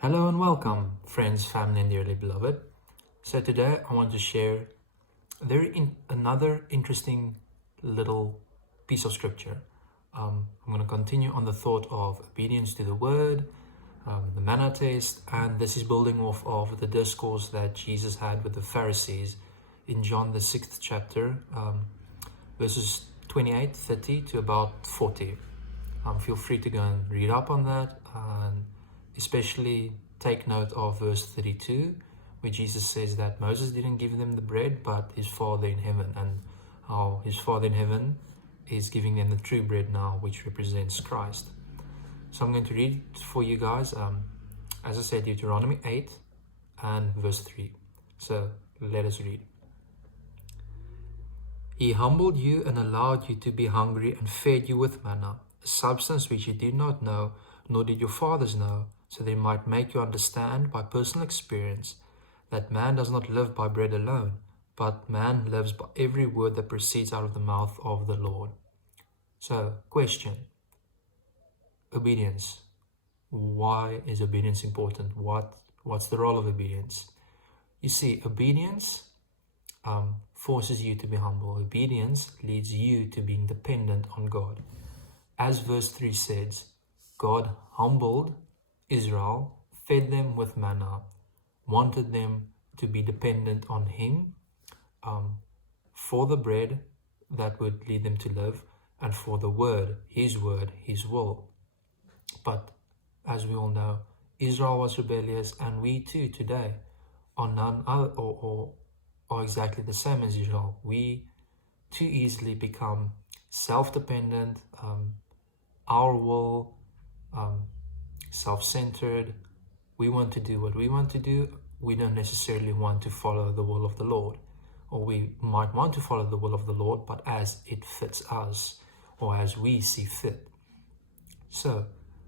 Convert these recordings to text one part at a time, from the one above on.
Hello and welcome, friends, family, and dearly beloved. So today I want to share another interesting little piece of scripture. I'm going to continue on the thought of obedience to the word, the Manna test, and this is building off of the discourse that Jesus had with the Pharisees in John the 6th chapter, verses 28, 30 to about 40. Feel free to go and read up on that, and especially take note of verse 32, where Jesus says that Moses didn't give them the bread, but his Father in heaven, and how his Father in heaven is giving them the true bread now, which represents Christ. So I'm going to read for you guys, as I said, Deuteronomy 8 and verse 3. So let us read. He humbled you and allowed you to be hungry and fed you with manna, a substance which you did not know, nor did your fathers know, so they might make you understand by personal experience that man does not live by bread alone, but man lives by every word that proceeds out of the mouth of the Lord. So, question. Obedience. Why is obedience important? What's the role of obedience? You see, obedience forces you to be humble. Obedience leads you to being dependent on God. As verse 3 says, God humbled Israel, fed them with manna, wanted them to be dependent on Him for the bread that would lead them to live, and for the word, His will. But as we all know, Israel was rebellious, and we too today are none other or are exactly the same as Israel. We too easily become self-dependent, our will, self-centered. We want to do what we want to do. We don't necessarily want to follow the will of the Lord, or we might want to follow the will of the Lord, but as it fits us, or as we see fit. So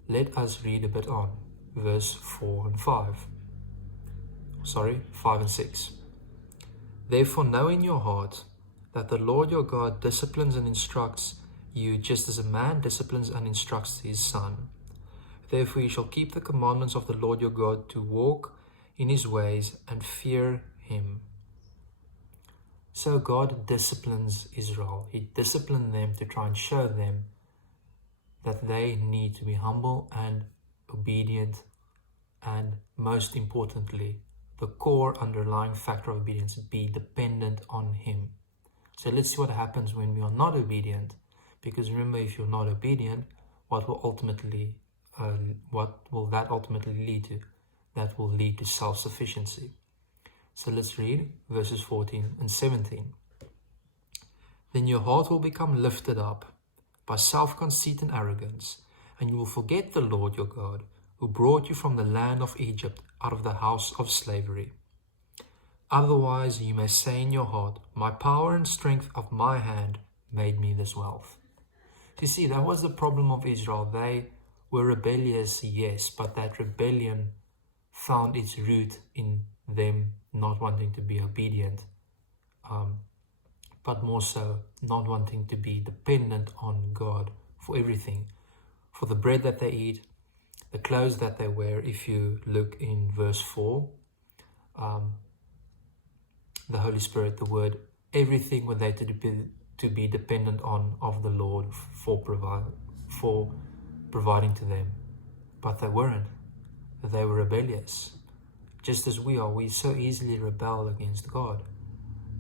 let us read a bit on verse 4 and 5. 5 and 6. Therefore know in your heart that the Lord your God disciplines and instructs you just as a man disciplines and instructs his son. Therefore you shall keep the commandments of the Lord your God to walk in His ways and fear Him. So God disciplines Israel. He disciplined them to try and show them that they need to be humble and obedient, and most importantly, the core underlying factor of obedience, be dependent on Him. So let's see what happens when we are not obedient, because remember, if you're not obedient, what will that ultimately lead to? That will lead to self-sufficiency. So let's read verses 14 and 17. Then your heart will become lifted up by self-conceit and arrogance, and you will forget the Lord your God, who brought you from the land of Egypt out of the house of slavery. Otherwise you may say in your heart, my power and strength of my hand made me this wealth. You see, that was the problem of Israel. They were rebellious, yes, but that rebellion found its root in them not wanting to be obedient, but more so not wanting to be dependent on God for everything, for the bread that they eat, the clothes that they wear. If you look in verse 4, the Holy Spirit, the Word, everything were they to be dependent on of the Lord for providing to them. But they weren't. They were rebellious. Just as we are, we so easily rebel against God.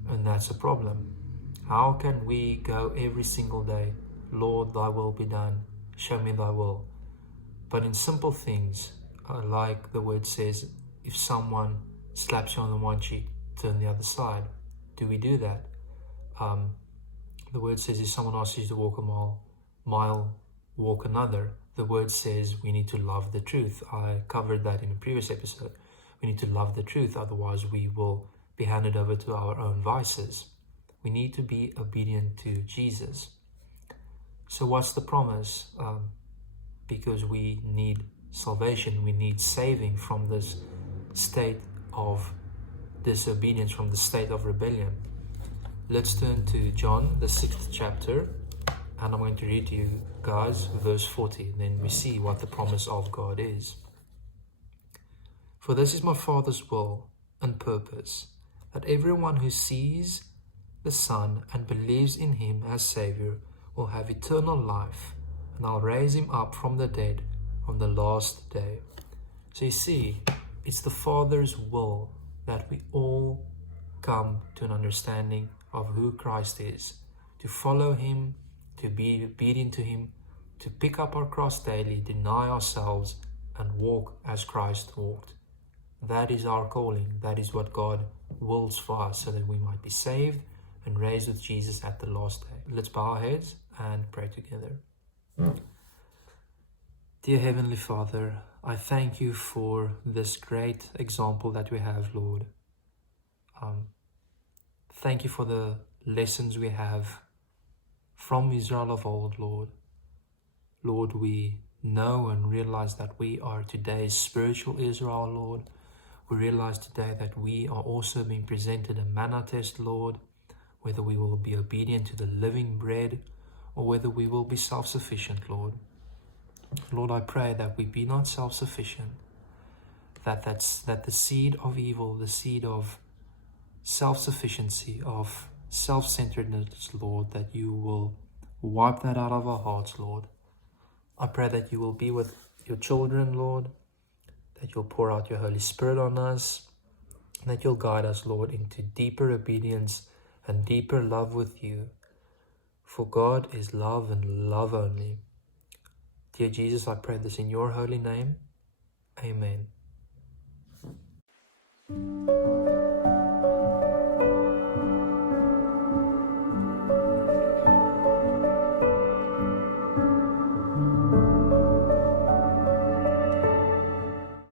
And that's a problem. How can we go every single day, Lord, thy will be done, show me thy will? But in simple things, like the word says, if someone slaps you on the one cheek, turn the other side. Do we do that? The word says if someone asks you to walk a mile, walk another. The word says we need to love the truth. I covered that in a previous episode. We need to love the truth, otherwise we will be handed over to our own vices. We need to be obedient to Jesus. So what's the promise? Because we need salvation, we need saving from this state of disobedience, from the state of rebellion. Let's turn to John, the 6th chapter, and I'm going to read to you guys verse 40. Then we see what the promise of God is. For this is my Father's will and purpose, that everyone who sees the Son and believes in him as Savior will have eternal life, and I'll raise him up from the dead on the last day. So you see, it's the Father's will that we all come to an understanding of who Christ is, to follow him, to be obedient to him, to pick up our cross daily, deny ourselves, and walk as Christ walked. That is our calling. That is what God wills for us, so that we might be saved and raised with Jesus at the last day. Let's bow our heads and pray together. Dear Heavenly Father, I thank you for this great example that we have, Lord. Thank you for the lessons we have from Israel of old, Lord. Lord, we know and realize that we are today's spiritual Israel, Lord. We realize today that we are also being presented a manna test, Lord, whether we will be obedient to the living bread or whether we will be self-sufficient, Lord. Lord, I pray that we be not self-sufficient, that the seed of evil, the seed of self-sufficiency, of self-centeredness, Lord, that you will wipe that out of our hearts, Lord. I pray that you will be with your children, Lord, that you'll pour out your Holy Spirit on us, and that you'll guide us, Lord, into deeper obedience and deeper love with you. For God is love and love only. Dear Jesus, I pray this in your holy name. Amen.